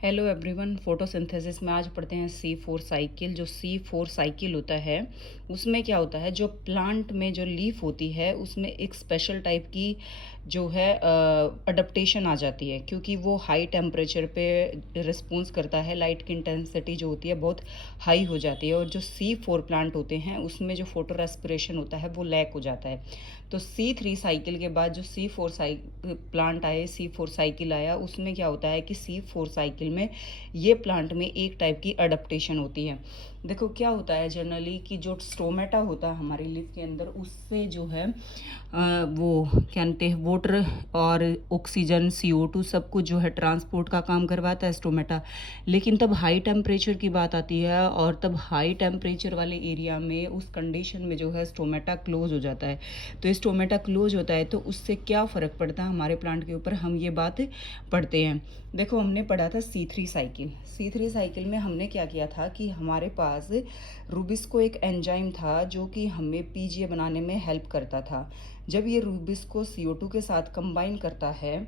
Hello everyone, photosynthesis में आज पढ़ते हैं C4 साइकिल। जो C4 साइकिल होता है उसमें क्या होता है, जो प्लांट में जो लीफ होती है उसमें एक स्पेशल टाइप की जो है अडप्टेशन आ जाती है, क्योंकि वो हाई टेम्परेचर पे रिस्पॉन्स करता है। लाइट की इंटेंसिटी जो होती है बहुत हाई हो जाती है, और जो C4 प्लांट होते हैं उसमें जो फोटो रेस्पिरेशन होता है वो लैक हो जाता है। तो C3 साइकिल के बाद जो C4 प्लांट आए, C4 साइकिल आया, उसमें क्या होता है कि C4 साइकिल में ये प्लांट में एक टाइप की अडप्टेशन होती है। देखो क्या होता है जनरली कि जो स्टोमेटा होता है हमारी लिप के अंदर, उससे जो है वो क्या कहते हैं, वाटर और ऑक्सीजन CO2 सब कुछ जो है ट्रांसपोर्ट का काम करवाता है स्टोमेटा। लेकिन तब हाई टेम्परेचर की बात आती है, और तब हाई टेम्परेचर वाले एरिया में उस कंडीशन में जो है स्टोमेटा क्लोज हो जाता है। तो स्टोमेटा क्लोज होता है तो उससे क्या फ़र्क पड़ता है हमारे प्लांट के ऊपर, हम ये बात पढ़ते हैं। देखो हमने पढ़ा था C3 साइकिल। C3 साइकिल में हमने क्या किया था कि हमारे पास रूबिस्को एक एंजाइम था जो कि हमें PGA बनाने में हेल्प करता था। जब ये रूबिस्को CO2 के साथ कंबाइन करता है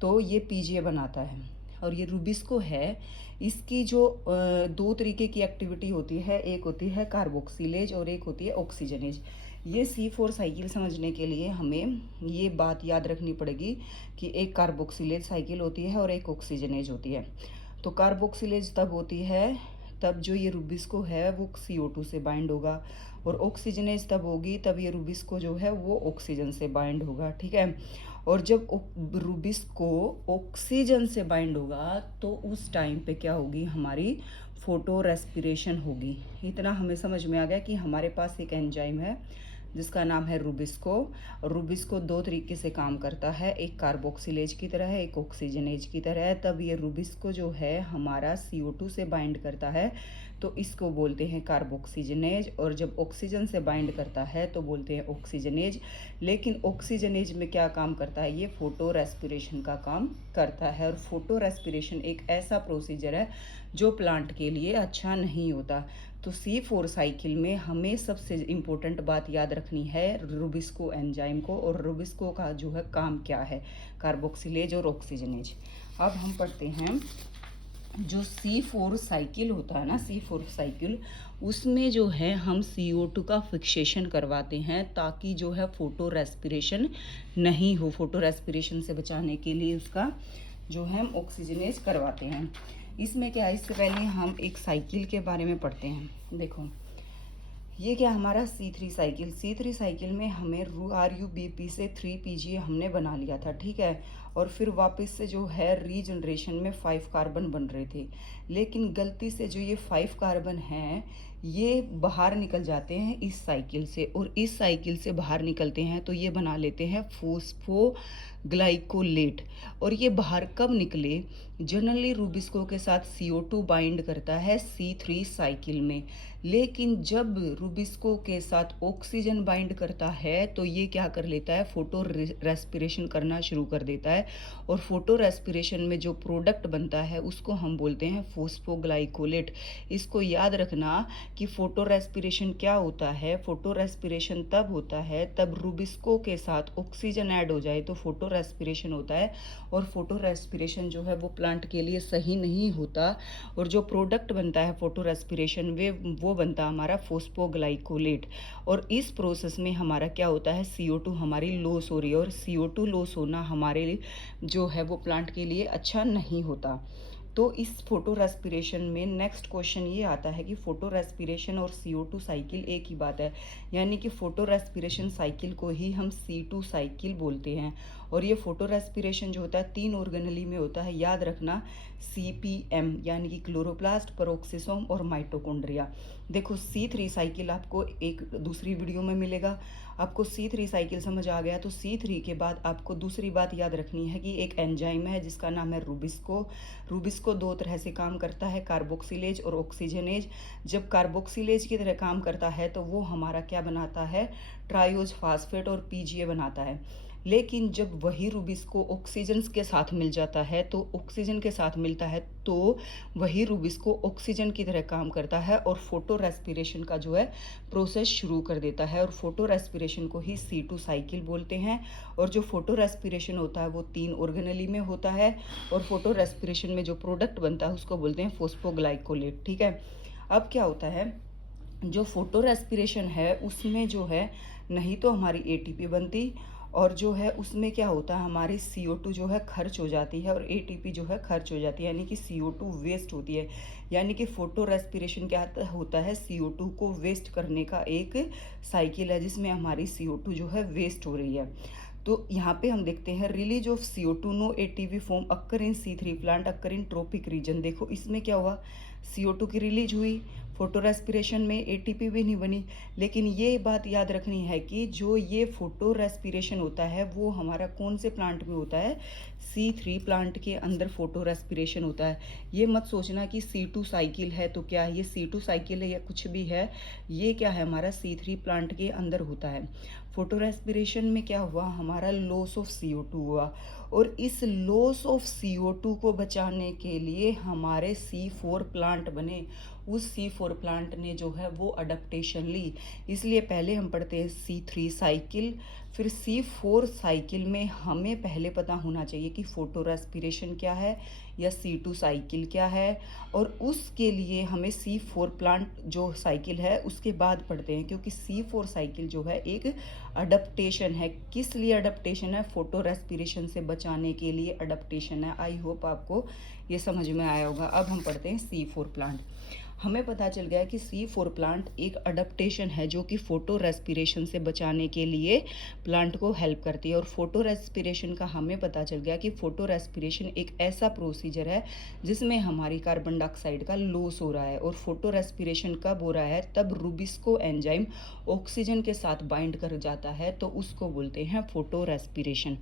तो ये PGA बनाता है। और ये रूबिस्को है, इसकी जो दो तरीके की एक्टिविटी होती है, एक होती है कार्बोक्सिलेज और एक होती है ऑक्सीजनेज। ये C4 साइकिल समझने के लिए हमें ये बात याद रखनी पड़ेगी कि एक कार्बोक्सिलेज साइकिल होती है और एक ऑक्सीजनेज होती है। तो कार्बोक्सिलेज तब होती है तब जो ये रूबिस्को है वो CO2 से बाइंड होगा, और ऑक्सीजनेज तब होगी तब ये रूबिस्को जो है वो ऑक्सीजन से बाइंड होगा, ठीक है। और जब रूबिस्को ऑक्सीजन से बाइंड होगा तो उस टाइम पे क्या होगी, हमारी फोटो रेस्पिरेशन होगी। इतना हमें समझ में आ गया कि हमारे पास एक एंजाइम है जिसका नाम है रूबिस्को। और रूबिस्को दो तरीके से काम करता है, एक कार्बोक्सिलेज की तरह है, एक ऑक्सीजनेज की तरह है। तब ये रूबिस्को जो है हमारा CO2 से बाइंड करता है तो इसको बोलते हैं कार्बोक्सीजनेज, और जब ऑक्सीजन से बाइंड करता है तो बोलते हैं ऑक्सीजनेज। लेकिन ऑक्सीजनेज में क्या काम करता है, ये फोटो रेस्पिरेशन का काम करता है। और फोटो रेस्पिरेशन एक ऐसा प्रोसीजर है जो प्लांट के लिए अच्छा नहीं होता। तो C4 साइकिल में हमें सबसे इम्पोर्टेंट बात याद रखनी है रूबिस्को एंजाइम को, और रूबिस्को का जो है काम क्या है, कार्बोक्सिलेज और ऑक्सीजनेज। अब हम पढ़ते हैं जो C4 साइकिल होता है ना, C4 साइकिल, उसमें जो है हम CO2 का फिक्सेशन करवाते हैं ताकि जो है फोटो रेस्पिरेशन नहीं हो। फोटो रेस्पिरेशन से बचाने के लिए उसका जो है हम ऑक्सीजनेज करवाते हैं। इसमें क्या है, इससे पहले हम एक साइकिल के बारे में पढ़ते हैं। देखो ये क्या हमारा C3 साइकिल, C3 साइकिल में हमें RUBP से 3 PGA हमने बना लिया था, ठीक है। और फिर वापस से जो है रीजनरेशन में 5 कार्बन बन रहे थे, लेकिन गलती से जो ये 5 कार्बन हैं ये बाहर निकल जाते हैं इस साइकिल से, और इस साइकिल से बाहर निकलते हैं तो ये बना लेते हैं फोस्फोग्लाइकोलेट। और ये बाहर कब निकले, जनरली रूबिस्को के साथ CO2 बाइंड करता है C3 साइकिल में, लेकिन जब रूबिस्को के साथ ऑक्सीजन बाइंड करता है तो ये क्या कर लेता है, फोटो रेस्पिरेशन करना शुरू कर देता है। और फोटो रेस्पिरेशन में जो प्रोडक्ट बनता है उसको हम बोलते हैं फोस्फोग्लाइकोलेट। इसको याद रखना कि फोटो रेस्पिरेशन क्या होता है, फोटो रेस्पिरेशन तब होता है तब रूबिस्को के साथ ऑक्सीजन ऐड हो जाए तो फोटो रेस्पिरेशन होता है। और फोटो रेस्पिरेशन जो है वो प्लांट के लिए सही नहीं होता, और जो प्रोडक्ट बनता है फोटो रेस्पिरेशन वे वो बनता है हमारा फोस्फोग्लाइकोलेट। और इस प्रोसेस में हमारा क्या होता है, CO2 हमारी लॉस हो रही है, और CO2 लॉस होना हमारे लिए जो है वो प्लांट के लिए अच्छा नहीं होता। तो इस फोटो रेस्पिरेशन में नेक्स्ट क्वेश्चन ये आता है कि फोटो रेस्पिरेशन और CO2 साइकिल एक ही बात है, यानी कि फोटो रेस्पिरेशन साइकिल को ही हम C2 साइकिल बोलते हैं। और ये फोटो रेस्पिरेशन जो होता है 3 ऑर्गेनली में होता है, याद रखना, CPM यानी कि क्लोरोप्लास्ट, पेरोक्सिसोम और माइटोकॉन्ड्रिया। देखो C3 साइकिल आपको एक दूसरी वीडियो में मिलेगा। आपको C3 साइकिल समझ आ गया तो C3 के बाद आपको दूसरी बात याद रखनी है कि एक एंजाइम है जिसका नाम है रूबिस्को। रूबिस्को दो तरह से काम करता है, कार्बोक्सिलेज और ऑक्सीजनेज। जब कार्बोक्सिलेज की तरह काम करता है तो वो हमारा क्या बनाता है, ट्रायोज फास्फेट और PGA बनाता है। लेकिन जब वही रूबिस्को ऑक्सीजन के साथ मिल जाता है, तो ऑक्सीजन के साथ मिलता है तो वही रूबिस्को ऑक्सीजन की तरह काम करता है और फोटो रेस्पिरेशन का जो है प्रोसेस शुरू कर देता है। और फोटो रेस्पिरेशन को ही C2 साइकिल बोलते हैं। और जो फोटो रेस्पिरेशन होता है वो 3 ऑर्गेनेली में होता है, और फोटो रेस्पिरेशन में जो प्रोडक्ट बनता है उसको बोलते हैं फोस्फोग्लाइकोलेट। ठीक है। अब क्या होता है, जो फोटो रेस्पिरेशन है उसमें जो है नहीं तो हमारी ATP बनती, और जो है उसमें क्या होता है, हमारी CO2 जो है खर्च हो जाती है और ATP जो है खर्च हो जाती है, यानी कि CO2 वेस्ट होती है। यानी कि फोटो रेस्पिरेशन क्या होता है, CO2 को वेस्ट करने का एक साइकिल है जिसमें हमारी CO2 जो है वेस्ट हो रही है। तो यहाँ पे हम देखते हैं release of CO2 no ATP form occur in C3 plant occur in tropic region. देखो इसमें क्या हुआ, CO2 की रिलीज हुई, फोटो रेस्पिरेशन में ATP भी नहीं बनी। लेकिन ये बात याद रखनी है कि जो ये फोटो रेस्पिरेशन होता है वो हमारा कौन से प्लांट में होता है, C3 प्लांट के अंदर फोटो रेस्पिरेशन होता है। ये मत सोचना कि C2 साइकिल है तो क्या ये C2 साइकिल है या कुछ भी है, ये क्या है, हमारा C3 प्लांट के अंदर होता है। फोटो रेस्पिरेशन में क्या हुआ, हमारा लॉस ऑफ CO2 हुआ, और इस लॉस ऑफ CO2 को बचाने के लिए हमारे C4 प्लांट बने। उस C4 प्लांट ने जो है वो अडेप्टेशन ली। इसलिए पहले हम पढ़ते हैं C3 साइकिल, फिर C4 साइकिल में हमें पहले पता होना चाहिए कि फोटो रेस्पिरेशन क्या है या C2 साइकिल क्या है, और उसके लिए हमें C4 प्लांट जो साइकिल है उसके बाद पढ़ते हैं, क्योंकि C4 साइकिल जो है एक अडेप्टेशन है। किस लिए अडेप्टेशन है, फोटो रेस्पिरेशन से बचाने के लिए अडेप्टेशन है। आई होप आपको ये समझ में आया होगा। अब हम पढ़ते हैं C4 प्लांट। हमें पता चल गया कि C4 प्लांट एक अडेप्टेशन है जो कि फोटो रेस्पिरेशन से बचाने के लिए प्लांट को हेल्प करती है। और फोटो रेस्पिरेशन का हमें पता चल गया कि फोटो रेस्पिरेशन एक ऐसा प्रोसीजर है जिसमें हमारी कार्बन डाइऑक्साइड का लॉस हो रहा है। और फोटो रेस्पिरेशन कब हो रहा है, तब रूबिस्को एंजाइम ऑक्सीजन के साथ बाइंड कर जाता है, तो उसको बोलते हैं फोटो रेस्पिरेशन।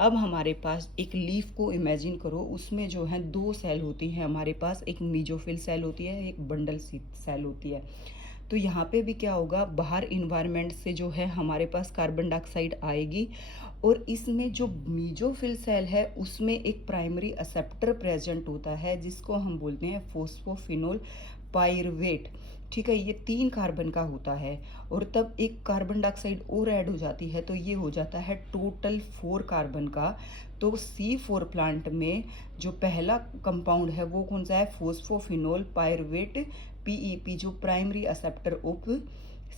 अब हमारे पास एक लीफ को इमेजिन करो, उसमें जो है 2 सेल होती हैं हमारे पास, एक मीजोफिल सेल होती है, एक बंडल सेल होती है। तो यहाँ पे भी क्या होगा, बाहर इन्वायरमेंट से जो है हमारे पास कार्बन डाइऑक्साइड आएगी, और इसमें जो मीजोफिल सेल है उसमें एक प्राइमरी एक्सेप्टर प्रेजेंट होता है जिसको हम बोलते हैं फोस्फोफिनोल पाइरुवेट। ठीक है, ये 3 कार्बन का होता है, और तब एक कार्बन डाइऑक्साइड और ऐड हो जाती है तो ये हो जाता है टोटल 4 कार्बन का। तो C4 प्लांट में जो पहला कंपाउंड है वो कौन सा है, फोस्फोफिनोल पाइरुवेट PEP, जो primary acceptor of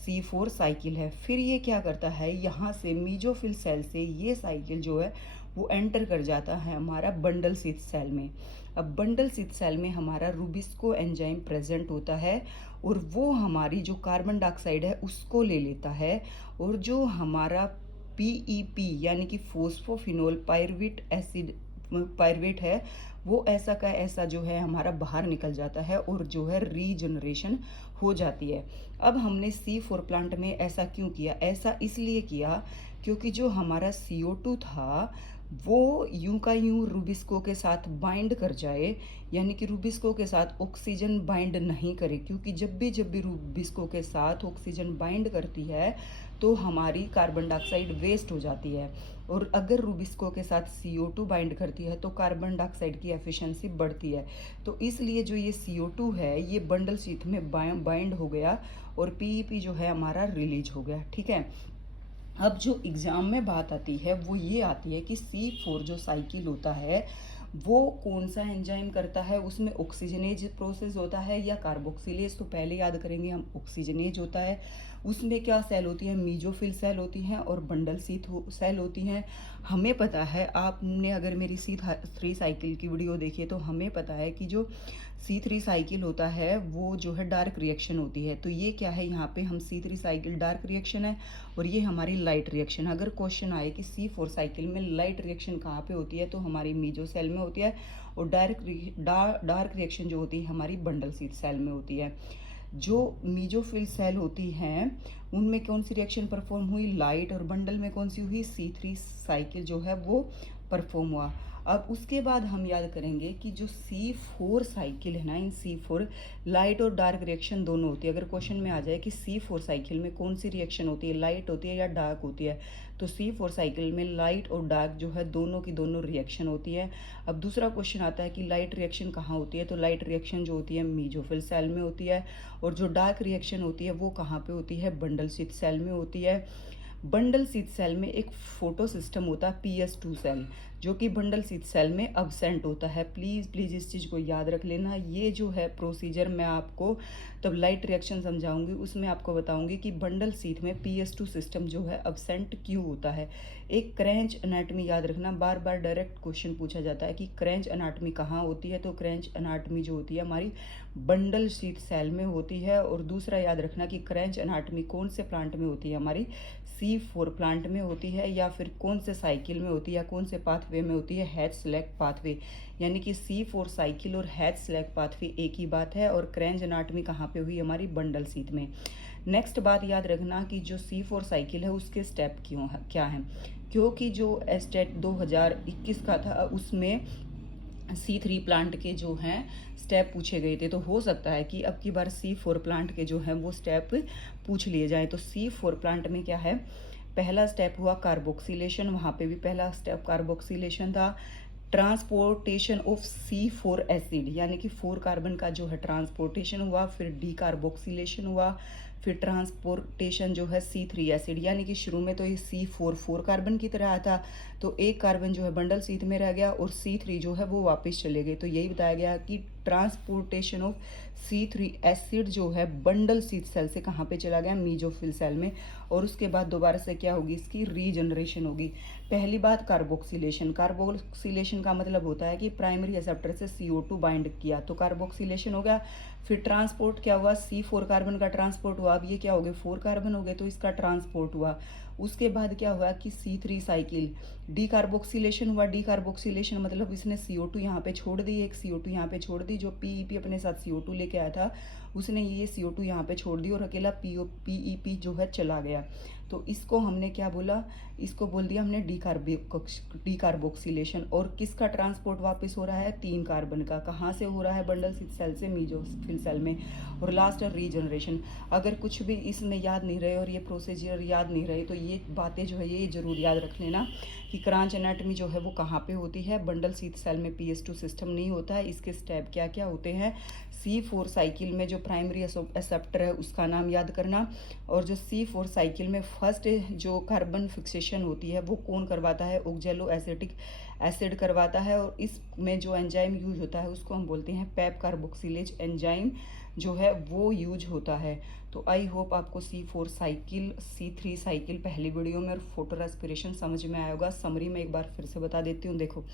C4 cycle है। फिर ये क्या करता है, यहाँ से मीजोफिल सेल से ये साइकिल जो है वो एंटर कर जाता है हमारा बंडल सीथ सेल में। अब बंडल सीथ सेल में हमारा रूबिस्को एंजाइम प्रेजेंट होता है, और वो हमारी जो कार्बन डाइऑक्साइड है उसको ले लेता है, और जो हमारा PEP यानी कि फोस्फोफिनोल पाइरुवेट है वो ऐसा का ऐसा जो है हमारा बाहर निकल जाता है, और जो है रीजनरेशन हो जाती है। अब हमने C4 प्लांट में ऐसा क्यों किया, ऐसा इसलिए किया क्योंकि जो हमारा CO2 था वो यूं का यूं रूबिस्को के साथ बाइंड कर जाए, यानी कि रूबिस्को के साथ ऑक्सीजन बाइंड नहीं करे, क्योंकि जब भी रूबिस्को के साथ ऑक्सीजन बाइंड करती है तो हमारी कार्बन डाइऑक्साइड वेस्ट हो जाती है, और अगर रूबिस्को के साथ CO2 बाइंड करती है तो कार्बन डाइऑक्साइड की एफिशिएंसी बढ़ती है। तो इसलिए जो ये CO2 है ये बंडल शीथ में बाइंड हो गया, और PEP जो है हमारा रिलीज हो गया। ठीक है। अब जो एग्ज़ाम में बात आती है वो ये आती है कि C4 जो साइकिल होता है वो कौन सा एंजाइम करता है, उसमें ऑक्सीजनेज प्रोसेस होता है या कार्बोक्सिलेज। तो पहले याद करेंगे हम, ऑक्सीजनेज होता है। उसमें क्या सेल होती है, मीजोफिल सेल होती हैं और बंडल सीथ सेल होती हैं। हमें पता है, आपने अगर मेरी C3 साइकिल की वीडियो देखी है तो हमें पता है कि जो C3 साइकिल होता है वो जो है डार्क रिएक्शन होती है। तो ये क्या है, यहाँ पे हम C3 साइकिल डार्क रिएक्शन है, और ये हमारी लाइट रिएक्शन। अगर क्वेश्चन आए कि C4 साइकिल में लाइट रिएक्शन कहाँ पे होती है, तो हमारी मीजो सेल में होती है, और डार्क रिएक्शन जो होती है हमारी बंडल सीथ सेल में होती है। जो मीजोफिल सेल होती हैं उनमें कौन सी रिएक्शन परफॉर्म हुई, लाइट, और बंडल में कौन सी हुई, C3 साइकिल जो है वो परफॉर्म हुआ। अब उसके बाद हम याद करेंगे कि जो C4 साइकिल है ना, इन C4 लाइट और डार्क रिएक्शन दोनों होती है। अगर क्वेश्चन में आ जाए कि C4 साइकिल में कौन सी रिएक्शन होती है, लाइट होती है या डार्क होती है, तो C4 साइकिल में लाइट और डार्क जो है दोनों की दोनों रिएक्शन होती है। अब दूसरा क्वेश्चन आता है कि लाइट रिएक्शन कहाँ होती है, तो लाइट रिएक्शन जो होती है मीजोफिल सेल में होती है, और जो डार्क रिएक्शन होती है वो कहाँ पे होती है, बंडल स्थित सेल में होती है। बंडल स्थित सेल में एक फोटो सिस्टम होता है PS2 सेल, जो कि बंडल स्थित सेल में अब्सेंट होता है। प्लीज़ प्लीज़ इस चीज़ को याद रख लेना। ये जो है प्रोसीजर मैं आपको तब लाइट रिएक्शन समझाऊंगी, उसमें आपको बताऊंगी कि बंडल स्थित में PS2 सिस्टम जो है अब्सेंट क्यों होता है। एक क्रैंच एनाटमी याद रखना, बार बार डायरेक्ट क्वेश्चन पूछा जाता है कि क्रैंच एनाटमी कहाँ होती है, तो क्रैंच एनाटमी जो होती है हमारी बंडल स्थित सेल में होती है। और दूसरा याद रखना कि क्रैंच एनाटमी कौन से प्लांट में होती है, हमारी C4 प्लांट में होती है, या फिर कौन से साइकिल में होती है, या कौन से पाथवे में होती है, हैच स्लैग पाथवे। यानी कि C4 साइकिल और हैच स्लैग पाथवे एक ही बात है। और क्रैंच एनाटमी कहाँ पे हुई, हमारी बंडल स्थित में। नेक्स्ट बात याद रखना कि जो C4 साइकिल है उसके स्टेप क्यों है, क्या है, क्योंकि जो एस्टेट 2021 का था उसमें C3 प्लांट के जो हैं स्टेप पूछे गए थे, तो हो सकता है कि अब की बार C4 प्लांट के जो हैं वो स्टेप पूछ लिए जाएं। तो C4 प्लांट में क्या है, पहला स्टेप हुआ कार्बोक्सिलेशन, वहाँ पे भी पहला स्टेप कार्बोक्सिलेशन था। ट्रांसपोर्टेशन ऑफ C4 एसिड, यानी कि 4 कार्बन का जो है ट्रांसपोर्टेशन हुआ, फिर डी कार्बोक्सिलेशन हुआ, फिर ट्रांसपोर्टेशन जो है C3 एसिड, यानी कि शुरू में तो ये C4 4 कार्बन की तरह आता, तो एक कार्बन जो है बंडल स्थित में रह गया और C3 जो है वो वापस चले गए। तो यही बताया गया कि ट्रांसपोर्टेशन ऑफ C3 एसिड जो है बंडल स्थित सेल से कहाँ पे चला गया, मीजोफिल सेल में, और उसके बाद दोबारा से क्या होगी, इसकी रीजनरेशन होगी। पहली बात कार्बोक्सिलेशन, कार्बोक्सिलेशन का मतलब होता है कि प्राइमरी एक्सेप्टर से CO2 बाइंड किया, तो कार्बोक्सिलेशन हो गया। फिर ट्रांसपोर्ट क्या हुआ, C4 कार्बन का ट्रांसपोर्ट हुआ, अब ये क्या हो गए 4 कार्बन हो गए, तो इसका ट्रांसपोर्ट हुआ। उसके बाद क्या हुआ कि C3 साइकिल डीकार्बोक्सिलेशन हुआ। डीकार्बोक्सिलेशन मतलब इसने CO2 यहाँ पे छोड़ दी, एक CO2 यहाँ पे छोड़ दी, जो PEP अपने साथ CO2 लेके आया था उसने ये CO2 यहाँ पे छोड़ दी और अकेला PEP जो है चला गया। तो इसको हमने क्या बोला, इसको बोल दिया हमने डीकार्बोक्सिलेशन। और किसका ट्रांसपोर्ट वापस हो रहा है, 3 कार्बन का, कहाँ से हो रहा है, बंडल सेल से मीजोफिल सेल में। और लास्ट है रीजनरेशन। अगर कुछ भी इसमें याद नहीं रहे और ये प्रोसीजर याद नहीं रहे तो ये बातें जो है ये जरूर याद रख लेना कि क्रैंच एनाटमी जो है वो कहाँ पे होती है, बंडल सेल में PS2 सिस्टम नहीं होता है। इसके स्टेप क्या क्या होते हैं, C4 साइकिल में जो प्राइमरी एक्सेप्टर है उसका नाम याद करना, और जो C4 साइकिल में फर्स्ट जो कार्बन फिक्सेशन होती है वो कौन करवाता है, ऑक्जेलो एसिटिक एसिड करवाता है। और इसमें जो एंजाइम यूज होता है उसको हम बोलते हैं पेप कार्बोक्सिलेज एंजाइम जो है वो यूज होता है। तो आई होप आपको C4 साइकिल, C3 साइकिल पहली वीडियो में और फोटो रेस्पिरेशन समझ में आया होगा। समरी में एक बार फिर से बता देती हूँ। देखो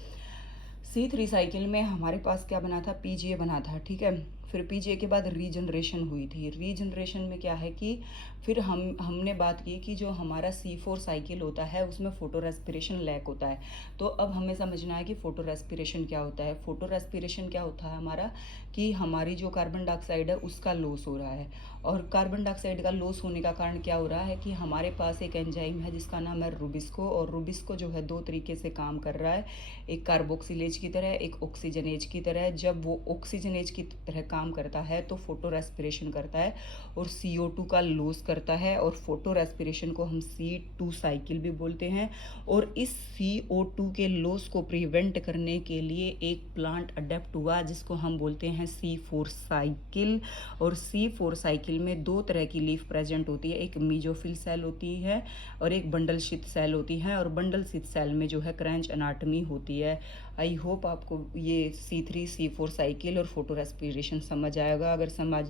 C3 साइकिल में हमारे पास क्या बना था, PGA बना था, ठीक है। फिर PGA के बाद रीजनरेशन हुई थी। रीजनरेशन में क्या है कि फिर हमने बात की कि जो हमारा C4 साइकिल होता है उसमें फोटो रेस्पिरेशन लैक होता है। तो अब हमें समझना है कि फोटो रेस्पिरेशन क्या होता है। फोटो रेस्पिरेशन क्या होता है हमारा, कि हमारी जो कार्बन डाइऑक्साइड है उसका लॉस हो रहा है। और कार्बन डाइऑक्साइड का लॉस होने का कारण क्या हो रहा है कि हमारे पास एक एंजाइम है जिसका नाम है रुबिस्को, और रुबिस्को जो है 2 तरीके से काम कर रहा है, एक कार्बोक्सिलेज की तरह, एक ऑक्सीजनेज की तरह। जब वो ऑक्सीजनेज की तरह काम करता है तो फोटो रेस्पिरेशन करता है और CO2 का लॉस करता है, और फोटो रेस्पिरेशन को हम C2 साइकिल भी बोलते हैं। और इस CO2 के लॉस को प्रिवेंट करने के लिए एक प्लांट अडेप्ट हुआ जिसको हम बोलते हैं C4 साइकिल। और C4 साइकिल में 2 तरह की लीफ प्रेजेंट होती है, एक मीजोफिल सेल होती है और एक बंडल स्थित सेल होती है। और बंडल स्थित सेल में जो है क्रैंच एनाटमी होती है। आई होप आपको ये C3 C4 साइकिल और फोटो रेस्पिरेशन समझ आएगा। अगर समझ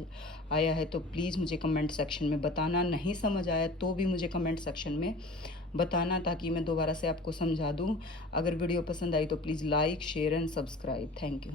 आया है तो प्लीज़ मुझे कमेंट सेक्शन में बताना, नहीं समझ आया तो भी मुझे कमेंट सेक्शन में बताना ताकि मैं दोबारा से आपको समझा दूँ। अगर वीडियो पसंद आई तो please like, share and subscribe. Thank you.